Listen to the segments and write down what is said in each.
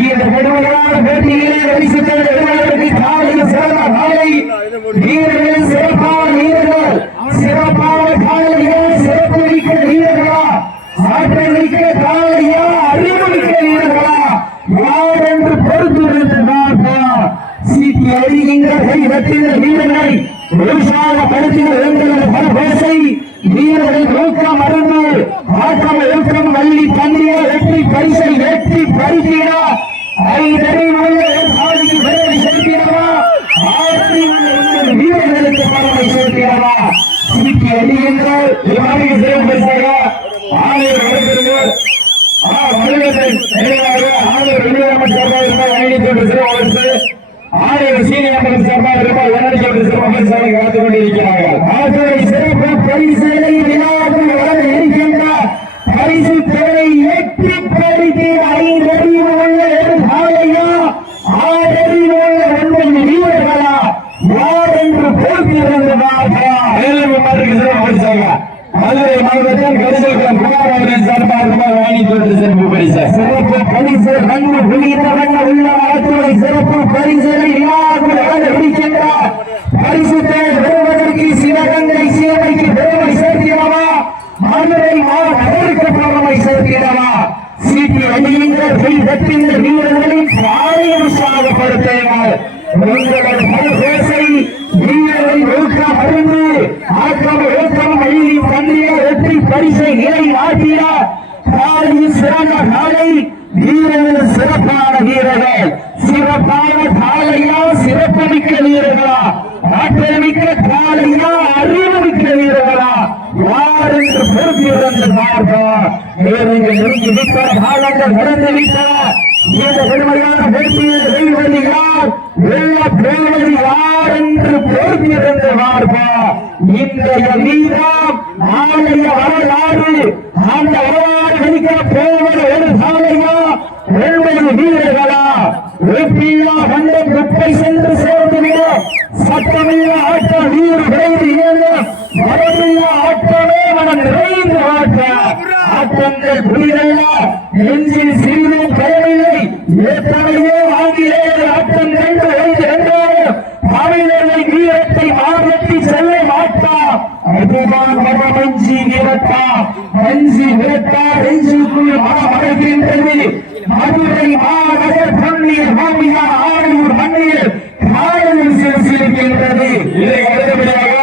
இந்த பெருமையான போட்டியிலே வரிசுத்தல் அறிகின்ற இவ்வாறு மதுரை மாவட்டத்தில் கரிசல்குளம் குமார் அவர்களின் சார்பாக ரூபாய் ஐநூத்தி சிறப்பு பரிசு சிறப்பு பரிசு கண்ணு புலித்த வண்ண உள்ள சிறப்பு பரிசுகளை பரிசு பெறுவதற்கு சிவகங்கை பெருமை மதுரை பெருமை சீட்டி வீரர்களின் பாரிய உங்களது பரிசை வீரரை ஊக்கம் அறிந்து ஆக்கம் ஊக்கம் அள்ளி தந்திர வெற்றி பரிசை நிலை நாட்டிட காலையில் சிறந்த நாளை வீரர்கள் சிறப்பான வீரர்கள் சிறப்பான காலையா சிறப்பு மிக்க வீரர்களா? ஆற்றல் மிக்க காலையா அறிவு மிக்க வீரர்களா? யார் என்று பொறுப்பிருந்து பார்ப்போம் நீங்கள் நெருங்கி விட்ட காலங்கள் நடந்து விட்டார். இந்த பெருமையான யார்? வெல்ல யார் என்று பொறுப்பிருந்து பார்ப்போம் இன்றைய வீரம் நாளைய வரலாறு அந்த வரலாறு வெடிக்க ஒரு சாலையா ஒன்பது வீரர்களா? வெற்றியா கண்டம் குப்பை சென்று சேர்ந்து சட்டமில்ல ஆட்ட வீர விரைந்து ஏழும் மரமில்ல ஆட்டமே மனம் நிறைந்து ஆட்ட ஆட்டங்கள் புரிதல்ல நெஞ்சில் சிறிதும் பயனில்லை ஏற்கனவே ஆங்கிலேயர் ஆட்டம் கண்டு வைத்து என்றாலும் தமிழர்கள் வீரத்தை மாற்றி செல்ல மாட்டா. அதுதான் மரமஞ்சி நிறத்தா மஞ்சி நிறத்தா நெஞ்சுக்குள் மனம் அடைகின்றது. மதுரை மாநகர் பள்ளியில் மாமியார் ஆணையூர் மண்ணில் காலையில் சிறப்பிருக்கின்றது இதை அடுத்தபடியாக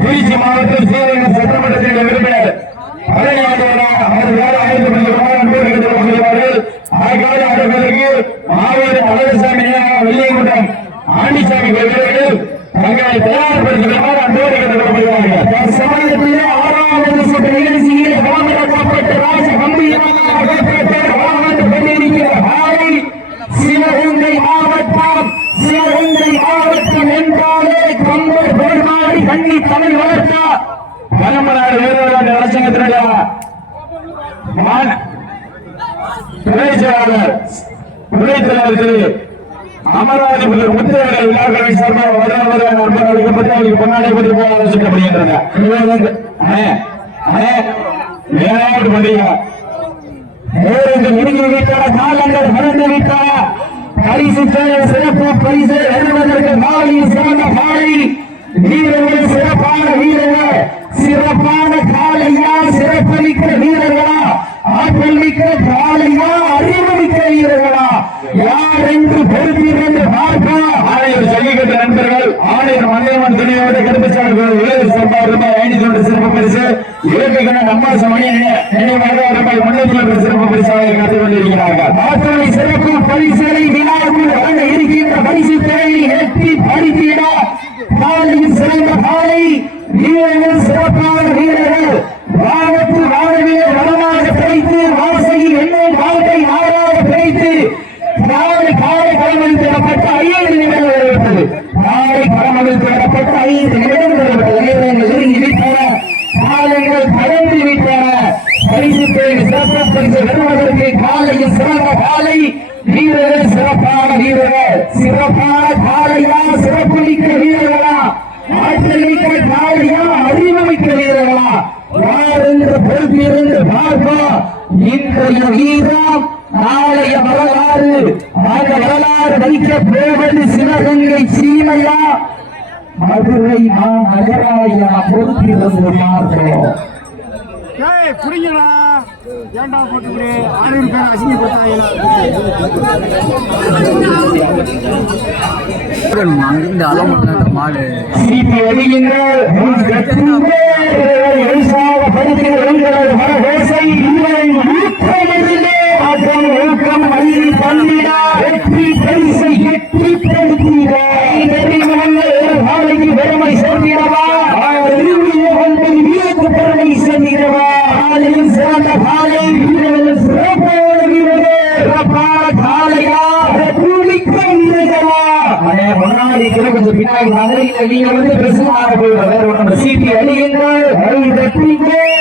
திருச்சி மாவட்டத்தில் சீரக சட்டமன்றத்தில் உறுப்பினர் பழையாடுவரா அவர் வேற ஐந்து மணி நண்பர்கள் அவர்களுக்கு மாவீர அழகசாமி வெள்ளியங்குட்டம் ஆண்டிசாமி வீரர்கள் தங்களை தயார்படுத்துகிறார். நண்பர்கள் அளிக்கப்பட்டு பொன்னாடை பற்றி போக ஆலோசிக்கப்படுகின்றன விளையாட்டு பண்டிகை மூன்று முடிஞ்சு விட்டன காலண்டர் மறந்து விட்டன பரிசு சிறப்பு பரிசு எழுதுவதற்கு நாளில் சிறந்த மாலை. வீரர்கள் சிறப்பான வீரர்கள் சிறப்பான காலையா சிறப்பளிக்க வீரர்களா ஆற்றல் மிக்க காலையா அறிவு மிக்க வீரர்களா. யார் என்று பொறுப்பிருந்து பார்ப்பா ஆணையர் ஜல்லிக்கட்டு நண்பர்கள் ஆணையர் மன்னியம்மன் துணியோடு கருப்பச்சார்கள் உலக சார்பாக ரூபாய் ஐநூத்தி ஒன்று சிறப்பு பரிசு. இலக்கிய அம்மாச மணி நினைவாக ரூபாய் முன்னூத்தி ஒன்று சிறப்பு பரிசாக காத்துக் கொண்டிருக்கிறார்கள் ஆற்றலை சிறப்பு பரிசுகளை விழாவில் வழங்க இருக்கின்ற பரிசு தேவை எட்டி பரிசீட காலையில் சிறந்த காலை வீரர்கள் சிறப்பான வீரர்கள் வானத்து வானவிய வளமாக பிழைத்து வாசையில் எண்ணம் வாழ்க்கை நாளாக பிழைத்து நாளை காலை கடமையில் பெறப்பட்ட ஐந்து நிமிடம் நிறைவேற்றது நாளை கடமையில் பெறப்பட்ட ஐந்து நிமிடம் நிறைவேற்றது நேரங்கள் நெருங்கி விட்டன காலங்கள் கடந்து விட்டன பரிசு பேர் சிறப்பு பரிசு பெறுவதற்கு காலையில் சிறந்த காலை வீரர்கள் சிறப்பான வீரர்கள் சிறப்பான காலையா சிறப்பு மிக்க வீரர்களா ஆற்றல் மிக்க காலையா அறிவு மிக்க வீரர்களா யார் என்று பொறுப்பிருந்து பார்ப்போம் இன்றைய வீரம் நாளைய வரலாறு அந்த வரலாறு வைக்க போவது சிவகங்கை சீமையா மதுரை மாநகராயா பொறுப்பிருந்து பார்ப்போம் ஏய் புடிங்கடா ஏன்டா போட்டுக்கிறே ஆயிரம் பேர் அசிங்கப்பட்டாங்க அங்கிருந்து அலமட்ட மாடு சிரிப்பு அடியுங்கள்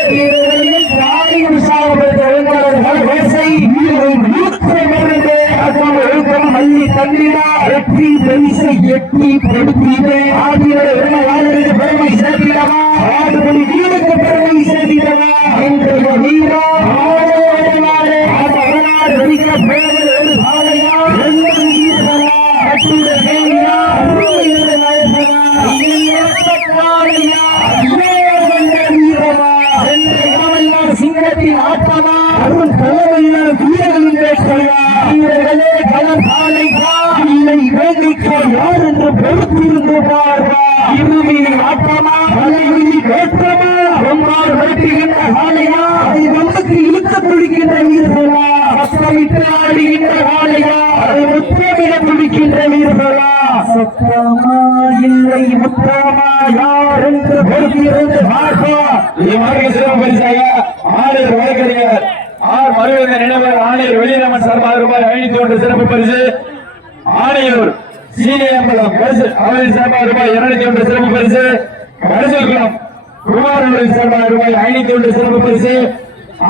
வீரர்களின் காலை உற்சாகப்படுத்த வேண்டாம். பல வரிசை வீரர்கள் எட்டி உரிமையாளருக்கு பெருமை சேர்த்திடவா? ஆடுபடி பெருமை சேர்த்திடவா? வீரா வரலாறு துடிக்கின்ற வீரர்களா? சத்தமா இல்லை முத்தமா யார் என்று பொறுத்திருந்து பார்ப்பா இம்மாதிரி சிறப்பு பரிசாக ஆணையர் வழக்கறிஞர் ஆர் மருவிந்த நினைவர் ஆணையர் வெளிநமன் சார்பாக ரூபாய் ஐநூத்தி ஒன்று சிறப்பு பரிசு. ஆணையூர் சீனியம்பலம் அவரின் சார்பாக ரூபாய் இருநூத்தி ஒன்று சிறப்பு பரிசு. கடைசல்குளம் குமாரனுடைய சார்பாக ரூபாய் ஐநூத்தி ஒன்று சிறப்பு பரிசு.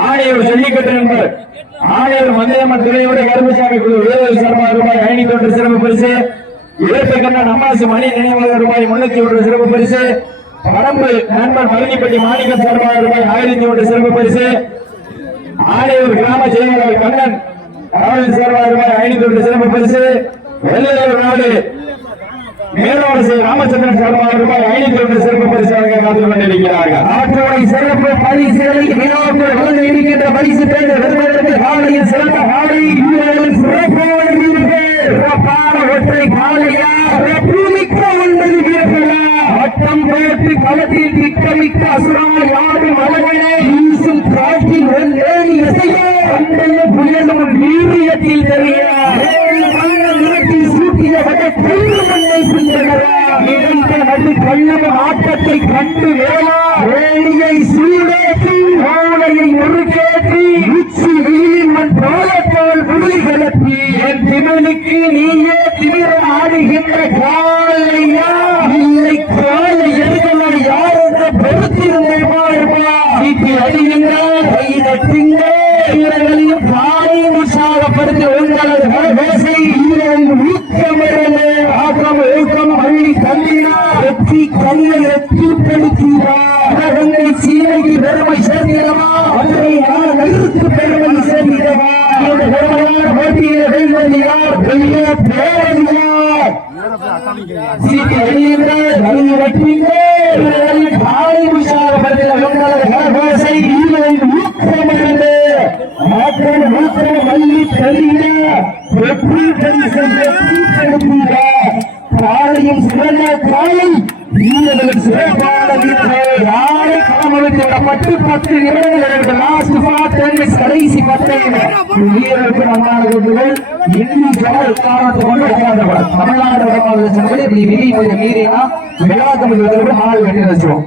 ஆணையூர் ஜல்லிக்கட்டு நண்பர் ஆணையூர் மந்தையம்மன் துறையோட கருமசாமி குழு வீரர்கள் சார்பாக ரூபாய் ஐநூத்தி ஒன்று சிறப்பு பரிசு கண்ணன் அமாஜி மணி நினைவாக ரூபாய் முன்னூத்தி ஒன்று சிறப்பு பரிசு பரம்பு நண்பர் மருதிப்பட்டி மாணிக்கம் சார்பாக ரூபாய் ஆயிரத்தி ஒன்று சிறப்பு பரிசு ஆணையூர் கிராம செயலாளர் கண்ணன் அவரின் சார்பாக ரூபாய் ஐநூத்தி ஒன்று சிறப்பு பரிசு வெள்ளையூர் நாடு மேலோரசு ராமச்சந்திரன் சர்மா ரூபாய் ஐநூத்தி ஒன்று சிறப்பு பரிசாக காத்து கொண்டிருக்கிறார்கள். ஆற்றோடை சிறப்பு பரிசுகளை விழாக்கள் வழங்க இருக்கின்ற பரிசு பெற்ற பெறுவதற்கு காலையில் சிறந்த காலை வீரர்கள் சிறப்போடு சிறப்பான ஒற்றை காலையா பூமிக்க ஒன்பது வீரர்களா வட்டம் போட்டு களத்தில் திட்டமிக்க அசுரா யாரும் அழகனே வீசும் காற்றில் ஒன்றேறி இசைய. அண்டைய புயலும் வீரியத்தில் தெரிகிறார். நிறத்தில் சூட்டிய வட கொள்ளு மண்ணை ஆட்டத்தை கண்டு வேளா வேலியை ஓலையை முறுக்கேற்றி உச்சி வெயிலின் மண் போலத்தோல் புலி கிளப்பி என் திமிழுக்கு நீயே திமிரம் ஆடுகின்ற காலையா இல்லை காலை யார் என்ற வீரர்களையும் உற்சாகப்படுத்தி வள்ளி தள்ளின வெற்றி பரிசை வெற்றி பெறுத்தீர காலையும் சிறந்த காலை சிறப்பான வீரர்கள் யாரை விடப்பட்டு பத்து நிமிடங்கள் லாஸ்ட் கடைசி பத்து வீரருக்கு இந்தி ஜனல் காரணத்தை கொண்டு தமிழ்நாடு வடமாநில சொன்னபடி இப்படி விதி கொஞ்சம் மீறினா வெட்டி வச்சிருவோம்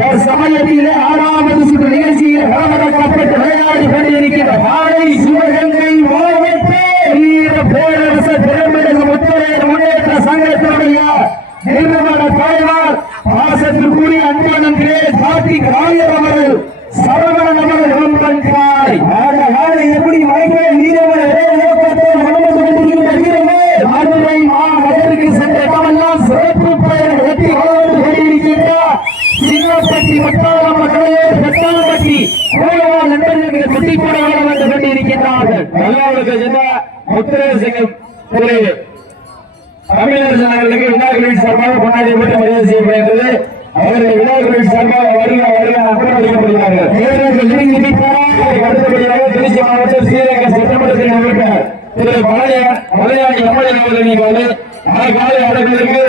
ஒரு சமயத்திலே ஆறாவது சுற்று நிகழ்ச்சியில் களமிறக்கப்பட்டு விளையாடி கொண்டிருக்கிற மாலை சிவகங்கை மாவட்ட வீர முன்னேற்ற சங்கத்தினுடைய நிறுவன தலைவர் பாசத்திற்குரிய அன்பனன் கே கார்த்திக் ராயர் அவர்கள். மலையாளி எம்எல்ஏ அவர்கள் நீங்காலே காலை அடங்குவதற்கு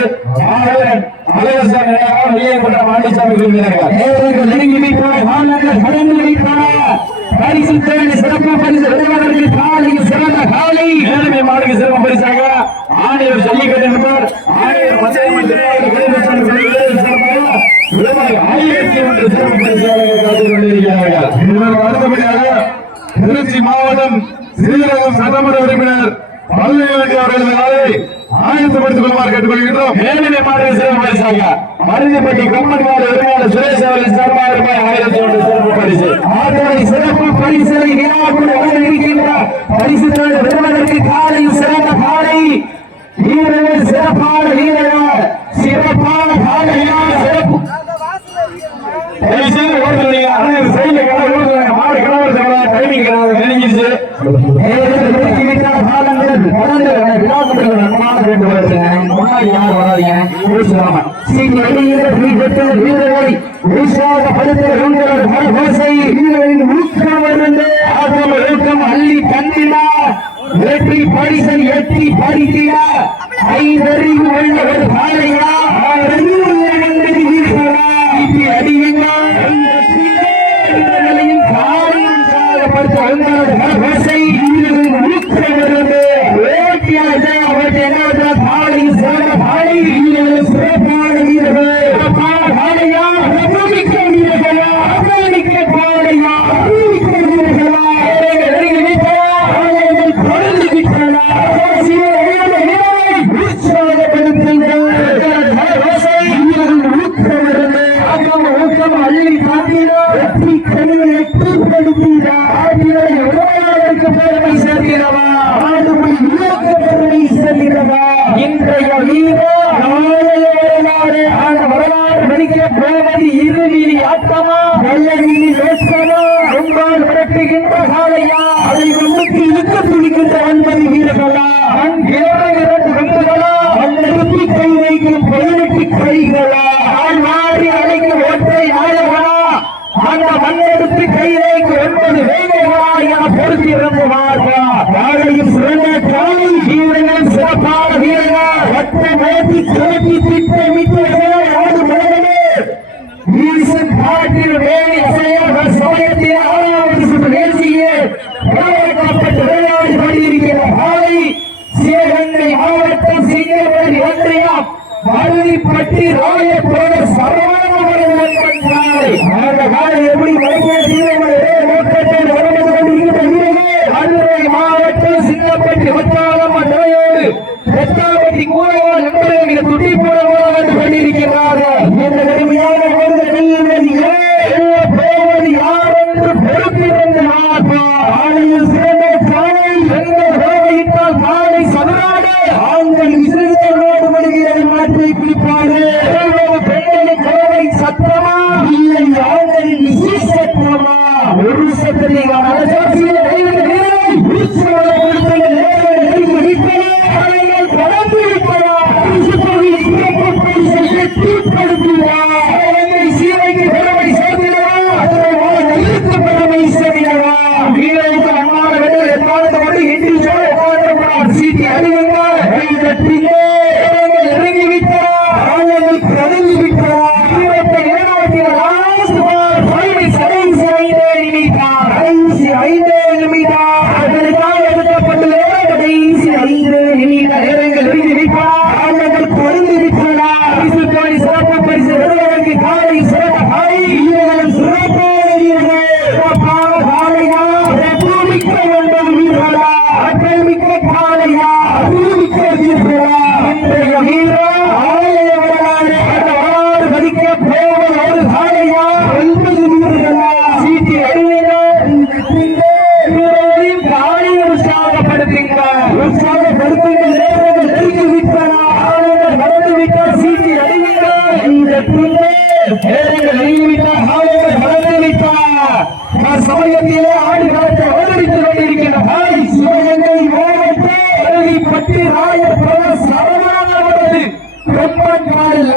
ஆளுநர் அழகசாமி நினைவாக வெளியேற்பட்ட மாண்டிசாமி. பரிசு தேடி சிறப்பு பரிசு காலையில் சிறந்த காலை. மேலுமே மாடுக்கு சிறப்பு பரிசாக ஆணையர் ஜல்லிக்கட்டு என்பவர் ஆணையர் ஆயிரத்தி ஒன்று சிறப்பு பரிசாக காத்துக் கொண்டிருக்கிறார்கள். அடுத்தபடியாக திருச்சி மாவட்டம் ஸ்ரீரங்கம் சட்டமன்ற உறுப்பினர் பல்வேறு அவர்களது நாளை ஆயத்தப்படுத்திக் கொள்ளுமாறு கேட்டுக்கொள்கின்றோம். மேலுமே மாடுக்கு சிறப்பு பரிசாக மருதிப்பட்டி கொம்மன் மாடு உரிமையாளர் சுரேஷ் அவர்கள் சார்பாக ரூபாய் ஆயிரத்தி ஒன்று சிறப்பு பரிசு ஆதரவை சிறப்பு பரிசனை விழாக்குள் இருக்கின்றார் பரிசு தேட பெறுவதற்கு காலையில் சிறந்த காலை வீரர்கள் சிறப்பான வீரர்கள் சிறப்பான காலையா சிறப்பு தயவு செய்து ஓடுறீங்க ஆனா இந்த சைடுல கடை ஓடுறாங்க மாடு கிளம்புறது டைமிங் கிடையாது நெருங்கிடுச்சு நேரத்தில் விலக்கி விட்டார் காலங்கள் தொடர்ந்து விழாக்குள் நன்றாக கொண்டு வருதுங்க முன்னாடி யார் வராதீங்க பேசுவாங்க சீக்கிரம் வெளியிட பிடிபட்டு வீரர்களை உற்சாகப்படுத்த வீரர்கள் மரபோசை வீரர்களின் ஊக்கம் இருந்து ஆக்கம் ஊக்கம் அள்ளி தந்தினார் வெற்றி பரிசன் எட்டி ஐந்தறிவு உள்ள ஒரு என பொருத்தி இறங்குவார்களா காலையும் சிறந்த காலை வீரர்கள் சிறப்பான வீரர்கள். ஒற்ற நோக்கி திரட்டி திட்டமிட்டு ஆடு மனிதனே காட்டில் சமயத்தில் ஆறாவது சுற்று காலை சிவகங்கை மாவட்டம் மருதிப்பட்டி அந்த காலை. கூறவால் என்பதை மிக துட்டி போட இந்த கடுமையான போவது யார்?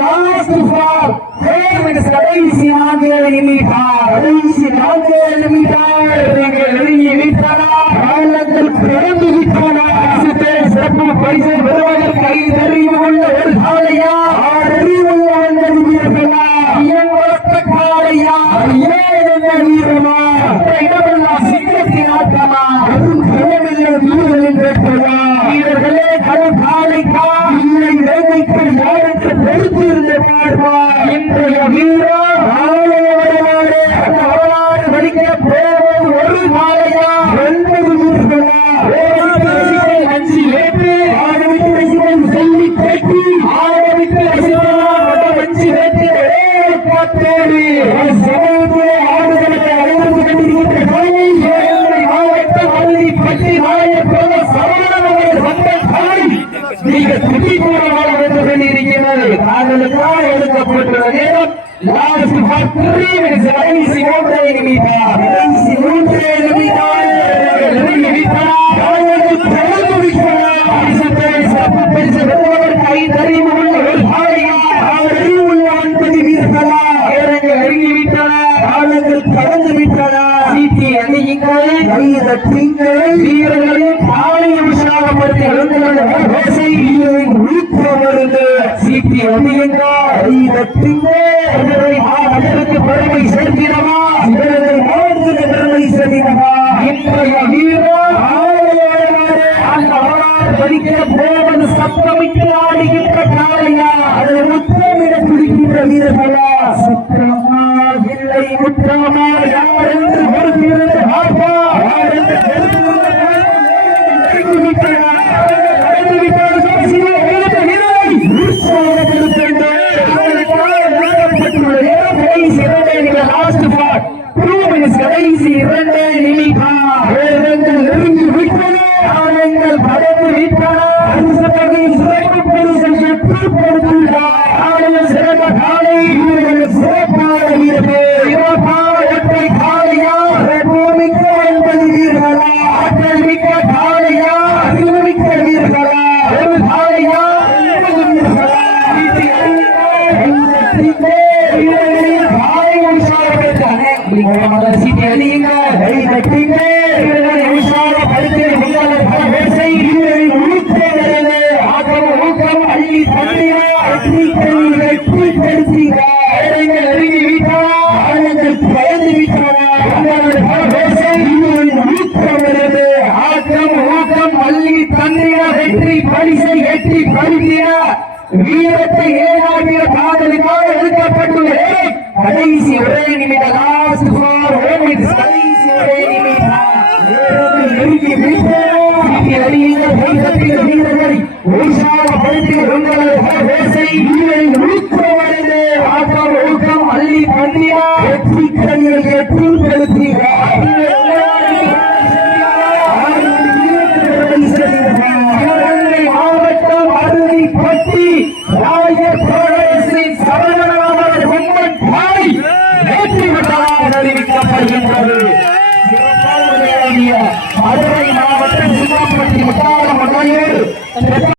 istighfar फिर मैंने सदैव सीमा के लिमिट हार सदैव सीमा के लिमिट हार people வீரத்தை ஏழாவிய காதலுக்காக எழுக்கப்பட்டுள்ள கடைசி ஒரே நிமிட